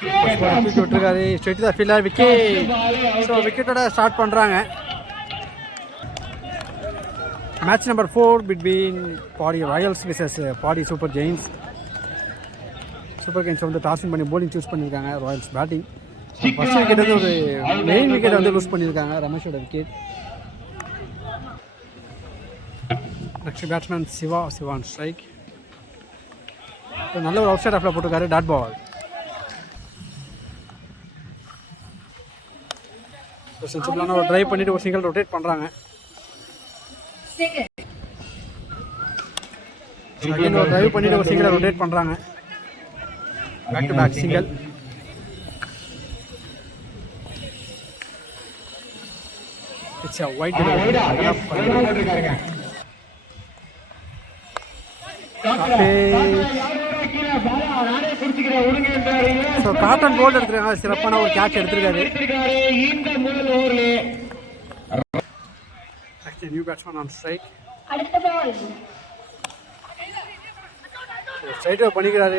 தூக்கி விட்டுருக்காரு. ஸ்ட்ரெயிட் தான் ஃபீல்டர் விக்கெட். ஸோ விக்கெட்டோட ஸ்டார்ட் பண்ணுறாங்க. மேட்ச் நம்பர் 4 பிட்வீன் பாடி ராயல்ஸ் விசஸ் பாடி சூப்பர் ஜெயின்ஸ். சூப்பர் ஜெயின்ஸ் வந்து டாஸிங் பண்ணி போலிங் சூஸ் பண்ணியிருக்காங்க. Royals batting. ஃபர்ஸ்ட் விக்கெட் வந்து ஒரு மெயின் விக்கெட் வந்து லூஸ் பண்ணியிருக்காங்க. ரமேஷோட wicket. Next batsman Shivan strike. நல்ல ஒரு அவுட் சைட் ஆஃப்ல போட்டிருக்காரு. Dot ball. சிம்பிளான ஒரு டிரைவ் பண்ணிட்டு ஒரு சிங்கிள் ரொட்டேட் பண்றாங்க. அகைன் ஒரு டிரைவ் பண்ணிட்டு ஒரு சிங்கிள் ரொட்டேட் பண்றாங்க. Back to back single. It's a wide so caught and bowled எடுத்துருக்காங்க. சிறப்பான ஒரு கேட்ச் எடுத்திருக்காரு. New batsman on strike. Straight பண்ணிக்கிறாரு.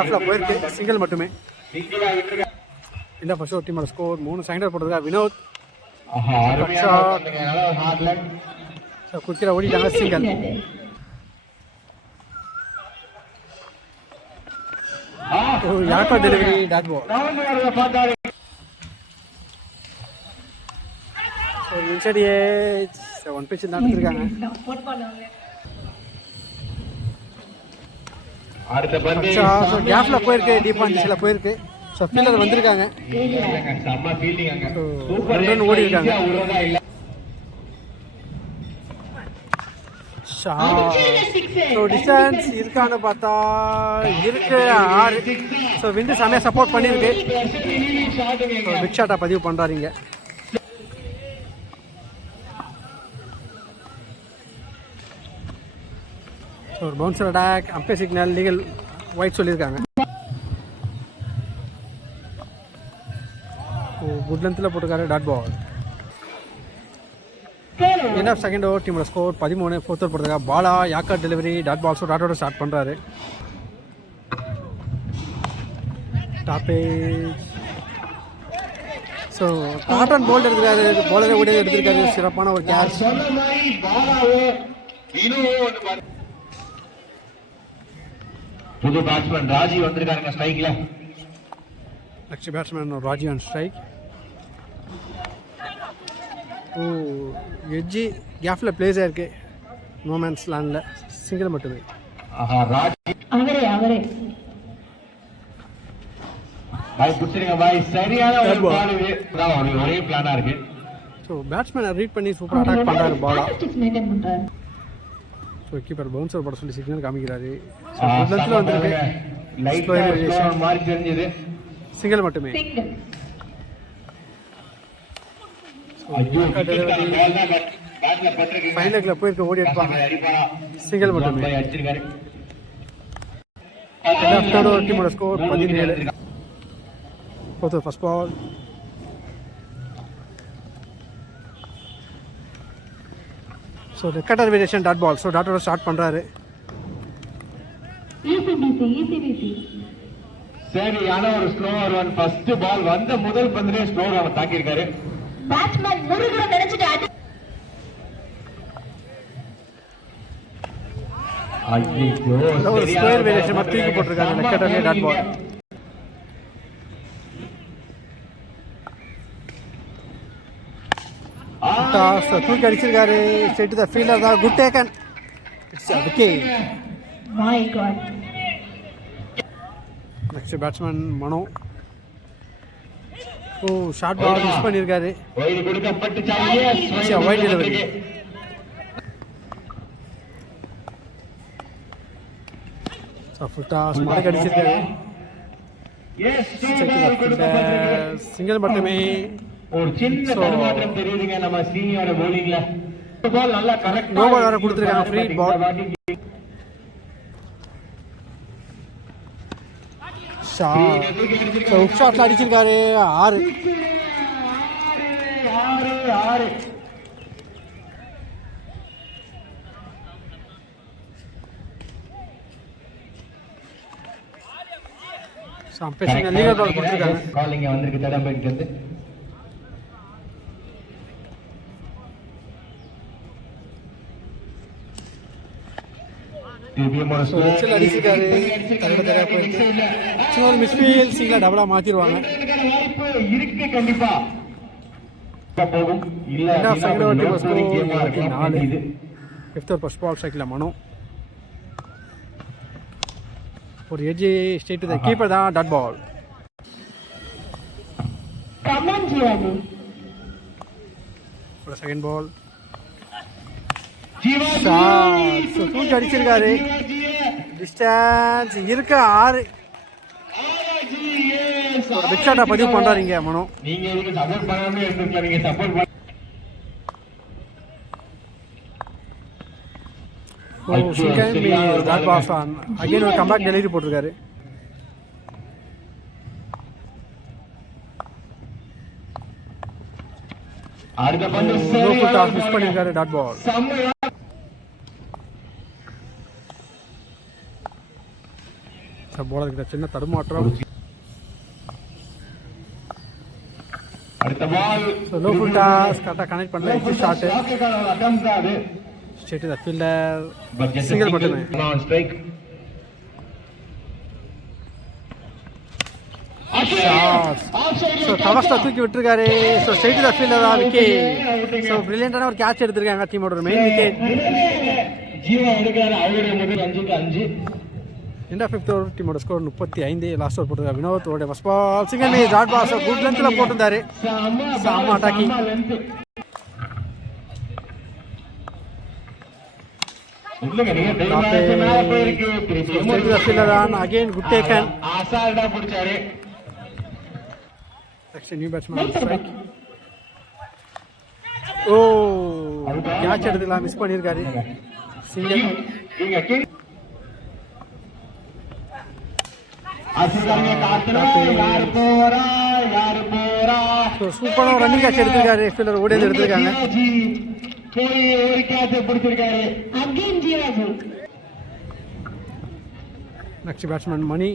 ஆஃப்ல போயிருக்கு. சிங்கிள் மட்டுமே. இந்த ஃபர்ஸ்ட் ஒரு டீமோட ஸ்கோர் 3 செகண்ட் போட்டிருக்காரு வினோத். குத்திர ஓடிட்டாங்க. சிங்கிள். யாக்கோ delivery. Dot ball. Inside edge 1 pitch நடத்திருக்காங்க. கேப்ல போயிருக்கு. டீப் பாயிண்ட்ஸ்ல போயிருக்கு. ஸோ ஃபீல்டர் வந்திருக்காங்க. ரன் ஓடி இருக்காங்க. ஸோ டிஸ்டன்ஸ் இருக்கான்னு பார்த்தா இருக்கு 6. ஸோ விண்டு செமையாக சப்போர்ட் பண்ணியிருக்கு. ஸோ பிக் ஷாட்டாக பதிவு பண்ணுறாருங்க. ஸோ ஒரு bouncer attack. Umpire signal legal wide சொல்லியிருக்காங்க. குட் லென்த்தில் போட்டிருக்காரு. Dot ball. என்ன செகண்ட் ஓவர் டீமோட ஸ்கோர் 13. ஃபோர்த் ஓவர் போட்டிருக்காரு. பாலா yorker delivery. Dot ball. So டாட்டோட ஸ்டார்ட் பண்ணுறாரு. டாப்பேஜ். ஸோ காட்டன் போல்ட் எடுத்துருக்காரு. போலரே கூட எடுத்திருக்காரு. சிறப்பான ஒரு கேட்ச். புது பேட்ஸ்மேன் ராஜி வந்திருக்காங்க ஸ்ட்ரைக்ல. Next batsman Raji on strike. ஓ எட்ஜி கேப்ல பிளேஸ் ஆயிருக்கு. நோமேன்ஸ் லேண்ட்ல சிங்கிள் மட்டுமே. அவரே பாய் புடிச்சிருங்க பாய். சரியான ஒரு பால் இது. ஒரே பிளானா இருக்கு. ஸோ பேட்ஸ்மேனை ரீட் பண்ணி சூப்பர் அட்டாக் பண்ணுறாரு. பாலா. ஸோ கீப்பர் பவுன்சர் போட சொல்லி சிக்னல் காமிக்கிறாரு. சிங்கிள் மட்டுமே. ஃபைனல்ல போயிருக்க ஓடி எடுப்பாங்க. சிங்கிள் மட்டுமே. டீமோட ஸ்கோர் 17. First ball. ஸோ ரெக்கட்டர் வேரியேஷன் டாட் பால். ஸோ டாட்டோட ஸ்டார்ட் பண்ணுறாரு. சரியான ஒரு ஸ்லோவர் ஒன். ஃபர்ஸ்ட் பால் வந்த முதல் பந்திலே ஸ்லோவர் அவன் தாக்கியிருக்காரு. பேட்ஸ்மேன் முருகன் நினைச்சிட்டு ஒரு ஸ்கொயர் வேரியேஷன் மாதிரி தூக்கி போட்டிருக்காங்க. ரெக்கட்டர்லே டாட் பால். தூக்கி அடிச்சிருக்காரு. ஸ்ட்ரெயிட் டு தி ஃபீல்டர் தான். Good taken. It's a wicket. My god. Next batsman Mano. ஓ ஷார்ட் பால் மிஸ் பண்ணிருக்காரு. வைட் கொடுக்கப்பட்டுச்சாங்க. Wide delivery. ஃபுல் டாஸ் மார்க் அடிச்சிருக்காரு. சிங்கிள் மட்டுமே. ஒரு சின்ன தடுமாற்றம் தெரியுதுங்க நம்ம சீனியர் bowlingல. பால் நல்லா கரெக்ட். நோ பால் வர கொடுத்திருக்காங்க. ஃப்ரீ பால். ஷாட்ல அடிச்சிருக்காரு. 6. அம்பேசிங்க லீகல் பால் கொடுத்துருக்காங்க. காலிங்க வந்திருக்கு தடம்பைக்கு வந்து அடிச்சிருக்காரு. சின்ன ஒரு மிஸ்ஃபீல் சீக்கிரம் டபுளா மாத்திடுவாங்க. இருக்கு கண்டிப்பா போகும். இல்ல 4 ஃபிஃப்த் ஓவர் ஃபர்ஸ்ட் பால் ஸ்ட்ரைக்ல மனோ ஒரு edge straight to the keeper தான் டாட் பால். ஒரு செகண்ட் பால் தூக்கி அடிச்சிருக்காரு. டிஸ்டன்ஸ் இருக்க 6 ஒரு பிக் ஷாட்டா பதிவு பண்றாரு இங்க மனோ. நீங்க இதுக்கு சப்போர்ட் பண்ணாமலே இருந்திருக்கலாம். நீங்க சப்போர்ட் அகைன் ஒரு கம்பேக் டெலிவரி போட்டிருக்காரு. மிஸ் பண்ணிருக்காரு டாட் பால். போலர் கிட்ட சின்ன தடுமாற்றம். லோ ஃபுல் டாஸ் கரெக்டாக கனெக்ட் பண்ணல. Shot straight to the fielder. Single மட்டுமே. கவஸ்டா தூக்கி விட்டுருக்காரு. So straight to the fielder தான் விக்கெட். ஸோ பிரில்லியண்டான ஒரு கேட்ச் எடுத்திருக்காங்க டீமோட main wicket. End of fifth over டீமோட ஸ்கோர் 35. லாஸ்ட் ஓவர் போட்டிருக்காரு வினோத். ஓட first ball single miss dot ball. So good லென்த்ல போட்டிருந்தாரு. செம்ம attacking. Again good taken. New batsman strike. ஓ கேட்ச் எடுத்துக்கலாம் மிஸ் பண்ணியிருக்காரு. சிங்கிள். சூப்பரான ரன்னிங் கேட்ச் எடுத்திருக்காரு. ஃபீல்டர் ஓடி எடுத்திருக்காங்க. Next batsman Mani.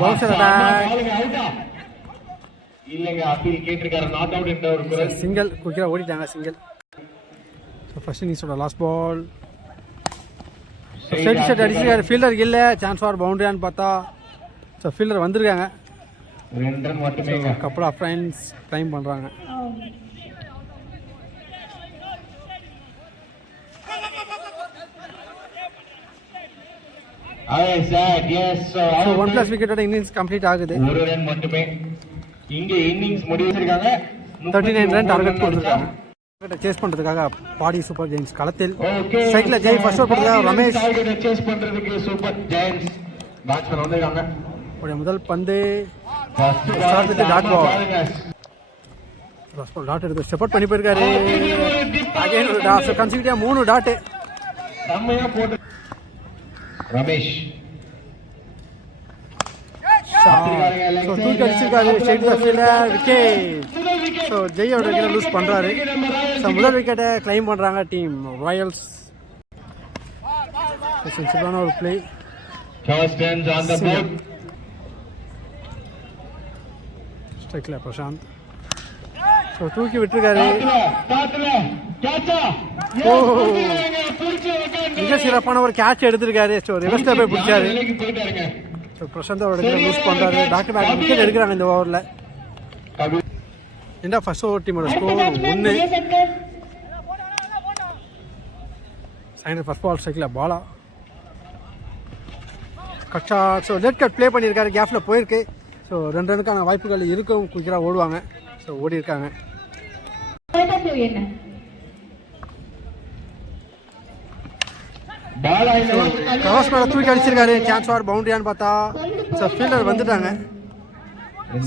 Bouncer attack. இல்லங்க அப்பீல் கேட்டிருக்காரு. நாட் அவுட் என்ற ஒரு குரல். சிங்கிள் குயிக்கா ஓடிட்டாங்க. சிங்கிள். ஸோ ஃபர்ஸ்ட் இன்னிங்ஸோட லாஸ்ட் பால் ஸ்ட்ரைட் ஷாட் அடிச்சிருக்காரு. ஃபீல்டர் இல்ல. சான்ஸ் ஃபார் பவுண்டரியான்னு பார்த்தா ஸோ ஃபீல்டர் வந்திருக்காங்க. 2 ரன் மட்டுமே. கப்பல் ஆஃப் ரைன்ஸ் டைம் பண்ணுறாங்க. ஸோ 1+ விக்கெட்டோட இன்னிங்ஸ் கம்ப்ளீட் ஆகுது. 1 ரன் மட்டுமே. இங்க இன்னிங்ஸ் முடிச்சிருக்காங்க. 39 ரன் டார்கெட் கொடுத்திருக்காங்க. சேஸ் பண்றதுக்காக பாடி சூப்பர் ஜெயின்ஸ் களத்தில். சைக்கிள்ல ஜெய் ஃபர்ஸ்ட் ஓவர் போடுறாரு. ரமேஷ் சேஸ் பண்றதுக்கு சூப்பர் ஜெயின்ஸ் பேட்ஸ்மேன் வந்திருக்காங்க. முதல் பந்து start with dot ball. Dot எடுத்து சப்போர்ட் பண்ணி போயிருக்காரு. அகைன் ஒரு டாட். கன்சிக்யூட்டிவா 3 டாட். செம்மையா போட்டு ரமேஷ் தூக்கி அடிச்சிருக்காரு. Straight to the fielder wicket. So ஜெயோட விக்கெட் லூஸ் பண்றாரு. ஸோ முதல் விக்கெட்டை கிளைம் பண்றாங்க டீம் ராயல்ஸ். சூப்பரான ஒரு பிளே. ஸ்ட்ரைக்ல பிரசாந்த். ஸோ தூக்கி விட்டுருக்காரு. மிக சிறப்பான ஒரு கேட்ச் எடுத்திருக்காரு. ஸோ ரிவர்ஸ்ல போய் பிடிச்சாரு. ஸோ பிரசாந்த் அவரோட லூஸ் பண்றாரு. பேக் விக்கெட் எடுக்கிறாங்க இந்த ஓவரில். இந்த ஃபர்ஸ்ட் ஓவர் டீமோட ஸ்கோர் 1. செகண்ட் ஃபர்ஸ்ட் பால் ஸ்ட்ரைக்ல பாலா கச்சா. ஸோ லெட் கட் ப்ளே பண்ணியிருக்காரு. கேப்ல போயிருக்கு. ஸோ 2 ரனுக்கான வாய்ப்புகள் இருக்கும். குயிக்கராக ஓடுவாங்க. ஸோ ஓடி இருக்காங்க. கவாஸ் மேல தூக்கி அடிச்சிருக்காரு. சான்ஸ் ஃபார் பவுண்டரியான்னு பார்த்தா ஸோ ஃபீல்டர் வந்துட்டாங்க.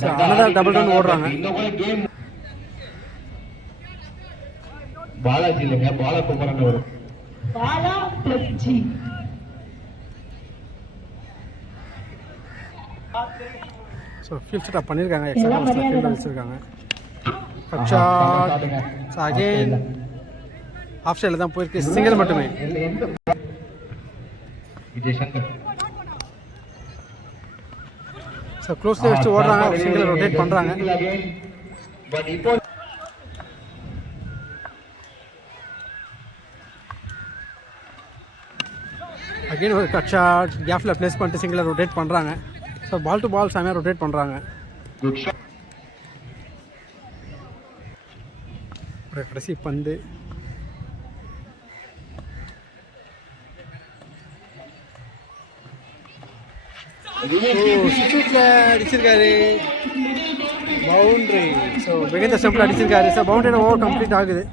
ஸோ அனதர் டபுள் ரன் ஓடுறாங்க. பாலாஜி இல்லைங்க, பாலா குமரன் வரும். Bala plus G. So field setup பண்ணியிருக்காங்க. எக்ஸ்ட்ரா ஃபீல்டர் வச்சிருக்காங்க. கச்சா. ஸோ அகைன் ஆஃப் சைடில் தான் போயிருக்கு. சிங்கிள் மட்டுமே. ஸோ க்ளோஸில் வச்சு ஓடுறாங்க, சிங்கிளை ரொட்டேட் பண்ணுறாங்க. பட் இப்போ அகெயின் ஒரு கட் ஷாட் கேஃபில் ப்ளேஸ் பண்ணிட்டு சிங்கிளை ரொட்டேட் பண்ணுறாங்க. ஸோ பால் டு பால் செமையாக ரொட்டேட் பண்ணுறாங்க. Good shot. ஒரு கடைசி பந்து ஸ்ட்ரீட்டில் அடிச்சிருக்காரு, பவுண்ட்ரி. ஸோ மிகுந்த ஸ்டெம்பில் அடிச்சிருக்காரு. ஸோ பவுண்டரி ஓவர் கம்ப்ளீட் ஆகுது.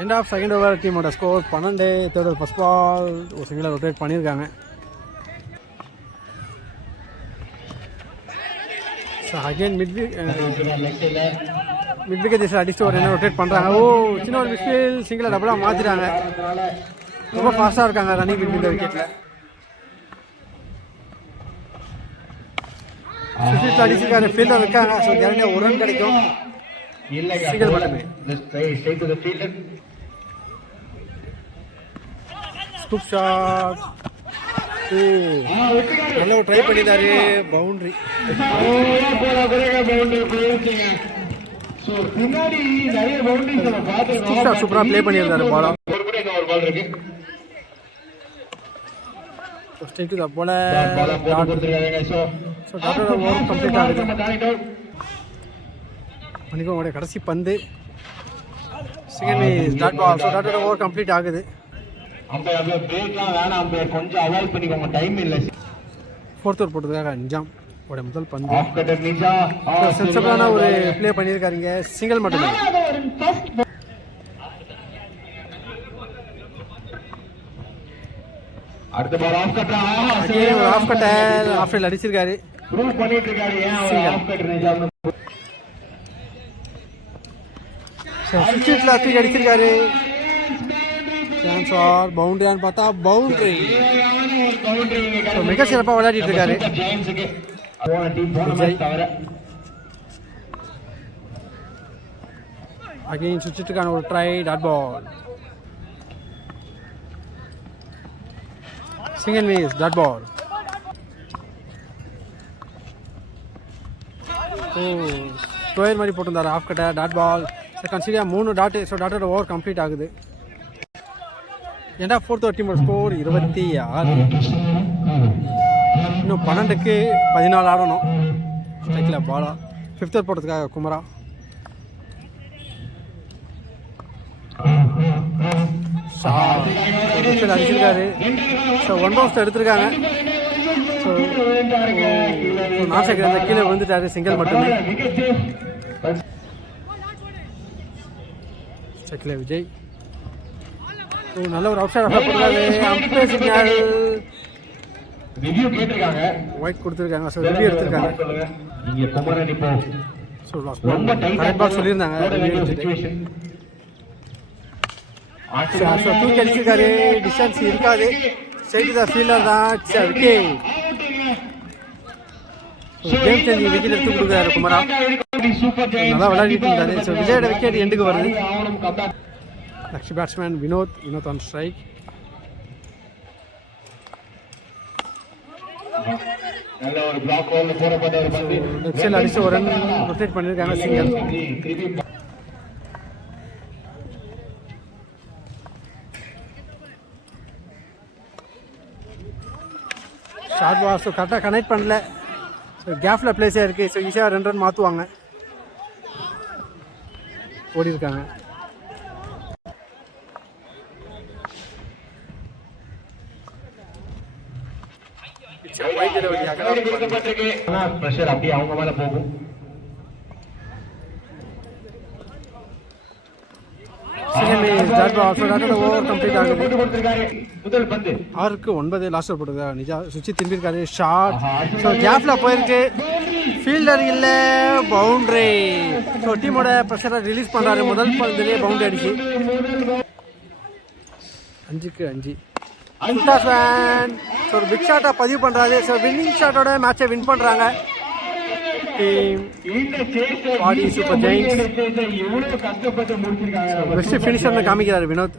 எண்ட் ஆஃப் செகண்ட் ஓவர் டீமோட score 12. Third over first ball ஒரு சிங்கிளாக ரொட்டேட் பண்ணியிருக்காங்க. ஸோ அகெயின் மிட் விக்கெட் திசை அடிச்சு ஒரு என்ன ரொட்டேட் பண்ணுறாங்க. ஓ சின்ன ஒரு மிஸ்ஃபீல் சிங்கிளாக டபுளாக மாற்றிட்டாங்க. ரொம்ப ஃபாஸ்ட்டாக இருக்காங்க ரன்னிங் பிட்வீன் இந்த விக்கெட்டில். சுஷித் அடிச்சிருக்காரு, ஃபீல்டர் இருக்காங்க. ஸோ கேரண்டியாக ஒரு ரன் கிடைக்கும். சிங்கிள் மட்டுமே. Scoop shot. நல்ல ஒரு ட்ரை பண்ணிட்டாரு, பவுண்டரி. சூப்பராக ப்ளே பண்ணியிருந்தாரு பாலா. ஸ்ட்ரைக் டு போல ஓவர் கம்ப்ளீட் ஆகுது. மணிக்கோட கடைசி பந்து second dot ball. So dot over complete ஆகுது. ஃபோர்த் ஓவர் போட்டதுக்காக நிஜாம் ஓட முதல் பந்து சென்சபிளான ஒரு ப்ளே பண்ணியிருக்காருங்க. சிங்கிள் மட்டுமே. அடுத்த ball off cutter. Off cutter off சைடில் அடிச்சிருக்காரு. ப்ரூவ் பண்ணிட்டு இருக்காரு ஏன் ஆஃப் கட்டர் நிஜாம். சுவிட்சில் தூக்கி அடிச்சிருக்காரு. சான்ஸ் ஆர் பவுண்டரியான்னு பார்த்தா பவுண்டரி. மிக சிறப்பாக விளையாடிட்டு இருக்காரு விஜய். அகைன் சுவிட்சுக்கான ஒரு try dot ball. Single miss dot ball. ஓ ஸ்கொயர் மாதிரி போட்டிருந்தாரு off cutter dot ball. Consider 3 dot. So டாட்டோட ஓவர் கம்ப்ளீட் ஆகுது. ஏன்டா ஃபோர்த் ஓவர் டீமோட ஸ்கோர் 26. இன்னும் 12க்கு 14 ஆடணும். ஸ்ட்ரைக்கில் பாலா. ஃபிஃப்த் ஓவர் போட்டதுக்காக குமரா. அடிச்சிருக்காரு. ஸோ 1 பவுன்ஸ் எடுத்திருக்காங்க. ஸோ நாசக்கு அந்த கீழே வந்துட்டாரு. சிங்கிள் மட்டுமே. ஸ்ட்ரைக்கில் விஜய். நல்ல ஒரு அவுட் சைட் போடுறாரு. அம்பையர் சிக்னல் ரிவ்யூ கேட்டிருக்காங்க, ஒயிட் கொடுத்துருக்காங்க. ஸோ ரிவ்யூ எடுத்திருக்காங்க. நீங்க குமரன் இப்போ ரொம்ப டைட் பால் சொல்லியிருந்தாங்க. தூக்கி அடிச்சிருக்காரு. டிஸ்டன்ஸ் இருக்காது. சைடு தான் ஃபீல்டர் தான். விக்கெட். கேம் சேஞ்சிங் விக்கெட் எடுத்து கொடுக்குறாரு குமரா. நல்லா விளையாடிட்டு இருந்தாரு. ஸோ விஜயோட விக்கெட் எண்டுக்கு வருது. Next batsman Vinod on strike. நல்ல ஒரு பிளாக் பால்ல போறப்பட்ட ஒரு பந்து லெஃப்ட் அடிச்சு ஒரு ரன் ரொட்டேட் பண்ணிருக்காங்க. சிங்கிள். Short ball. ஸோ கரெக்டாக கனெக்ட் பண்ணல. ஸோ கேப்பில் பிளேஸாக இருக்குது. ஸோ ஈஸியாக 2 ரன் மாற்றுவாங்க. ஓடி இருக்காங்க. பிரஷர் அப்படியே அவங்க மேல போகும். ஓவர் கம்ப்ளீட் ஆகுது. முதல் பந்து 6க்கு 9 லாஸ்ட் போட்டுருக்கா. நிஜா சுவிட்சு திரும்பியிருக்காரு. ஷார்ட். ஸோ கேப்ல போயிருக்கு. ஃபீல்டர் இல்லை. பவுண்டரி. ஸோ டீமோட ப்ரெஷரை ரிலீஸ் பண்ணுறாரு. முதல் பந்துலேயே பவுண்டரி அடிச்சு 5க்கு 5. ஸோ ஒரு பிக் ஷாட்டாக பதிவு பண்ணுறாரு. ஸோ வின்னிங் ஷாட்டோட மேட்சை வின் பண்ணுறாங்க. பாடி சூப்பர் ஜெயின்ஸ் பெஸ்ட் ஃபினிஷர்னு காமிக்கிறாரு வினோத்.